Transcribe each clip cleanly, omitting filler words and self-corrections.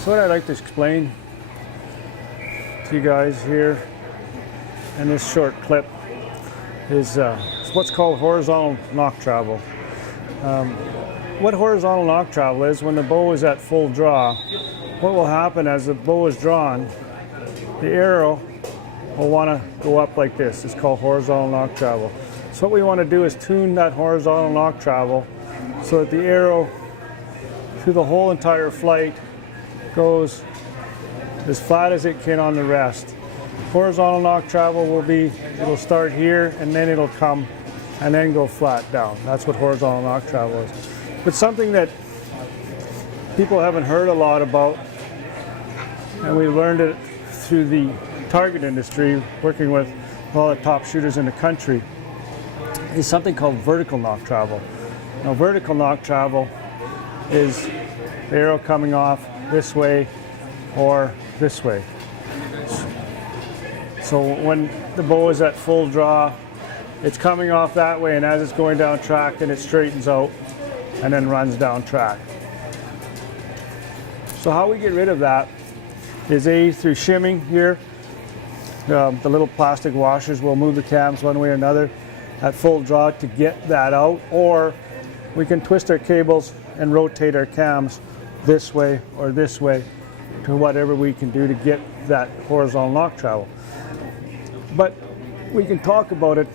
So what I'd like to explain to you guys here in this short clip is what's called horizontal knock travel. What horizontal knock travel is, when the bow is at full draw, what will happen as the bow is drawn, the arrow will want to go up like this. It's called horizontal knock travel. So what we want to do is tune that horizontal knock travel so that the arrow through the whole entire flight goes as flat as it can on the rest. Horizontal knock travel will be, it'll start here and then it'll come and then go flat down. That's what horizontal knock travel is. But something that people haven't heard a lot about, and we learned it through the target industry, working with all the top shooters in the country, is something called vertical knock travel. Now, vertical knock travel is the arrow coming off this way or this way. So when the bow is at full draw, it's coming off that way, and as it's going down track, then it straightens out and then runs down track. So how we get rid of that is through shimming here. The little plastic washers will move the cams one way or another at full draw to get that out, or we can twist our cables and rotate our cams this way or this way to whatever we can do to get that horizontal knock travel. But we can talk about it,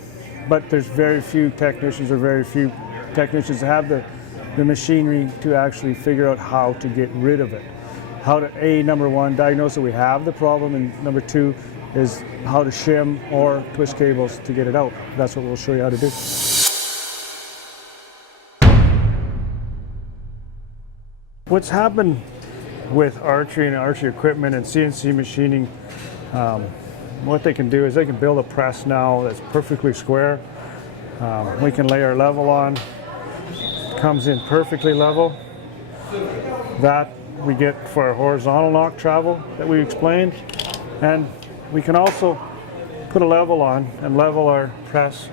but there's very few technicians that have the machinery to actually figure out how to get rid of it. How to, number one, diagnose that we have the problem, and number two is how to shim or twist cables to get it out. That's what we'll show you how to do. What's happened with archery and archery equipment and CNC machining, what they can do is they can build a press now that's perfectly square. We can lay our level on, comes in perfectly level. That we get for our horizontal knock travel that we explained, and we can also put a level on and level our press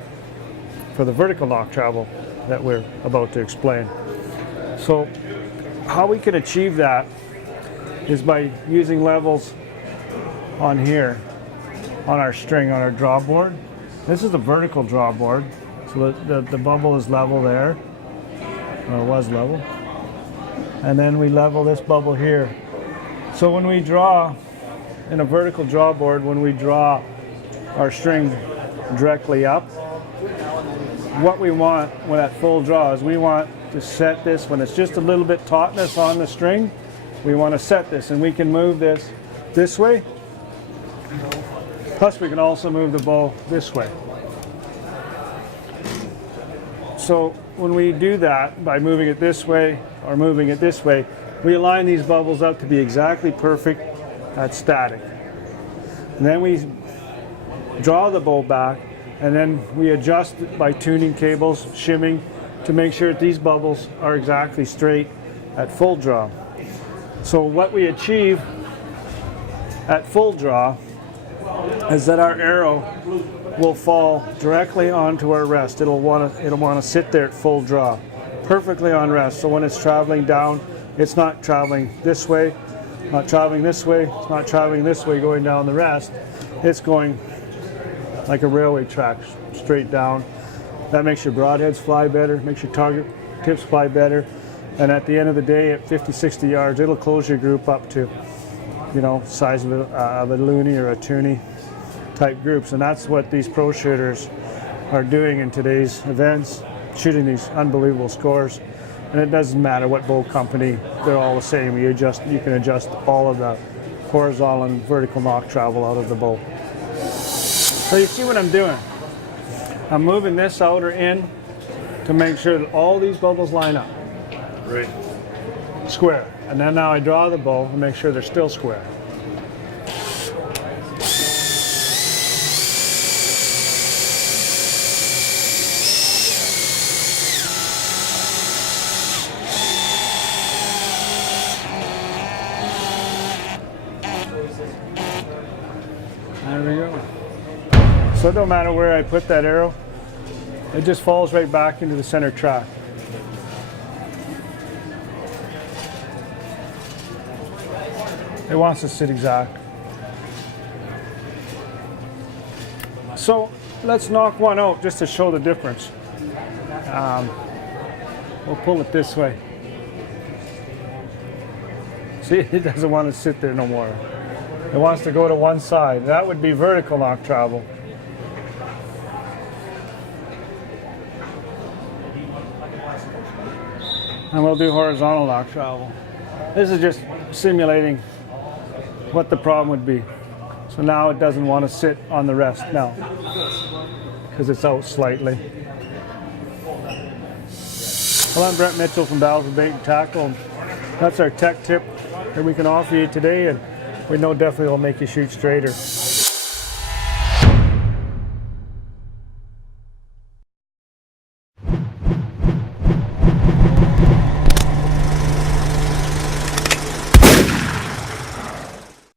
for the vertical knock travel that we're about to explain. So how we can achieve that is by using levels on here on our string on our draw board. This is the vertical draw board, so the bubble is level there, or was level, and then we level this bubble here. So when we draw in a vertical draw board, when we draw our string directly up, what we want when at full draw is we want to set this when it's just a little bit tautness on the string. We want to set this, and we can move this way. Plus we can also move the bow this way. So when we do that by moving it this way or moving it this way, we align these bubbles up to be exactly perfect at static. And then we draw the bow back, and then we adjust it by tuning cables, shimming, to make sure that these bubbles are exactly straight at full draw. So what we achieve at full draw is that our arrow will fall directly onto our rest. It'll want to sit there at full draw, perfectly on rest. So when it's traveling down, it's not traveling this way, not traveling this way, it's not traveling this way going down the rest. It's going like a railway track straight down. That makes your broadheads fly better, makes your target tips fly better, and at the end of the day, at 50, 60 yards, it'll close your group up to, size of a looney or a toonie type groups. And that's what these pro shooters are doing in today's events, shooting these unbelievable scores. And it doesn't matter what bow company, they're all the same. You can adjust all of the horizontal and vertical knock travel out of the bow. So you see what I'm doing? I'm moving this outer in to make sure that all these bubbles line up. Right. Square. And then now I draw the bow and make sure they're still square. There we go. So it don't matter where I put that arrow, it just falls right back into the center track. It wants to sit exact. So let's knock one out just to show the difference. We'll pull it this way. See, it doesn't want to sit there no more. It wants to go to one side. That would be vertical knock travel. And we'll do horizontal knock travel. This is just simulating what the problem would be. So now it doesn't want to sit on the rest now because it's out slightly. Well, I'm Brent Mitchell from Battle for Bait and Tackle. That's our tech tip that we can offer you today, and we know definitely will make you shoot straighter.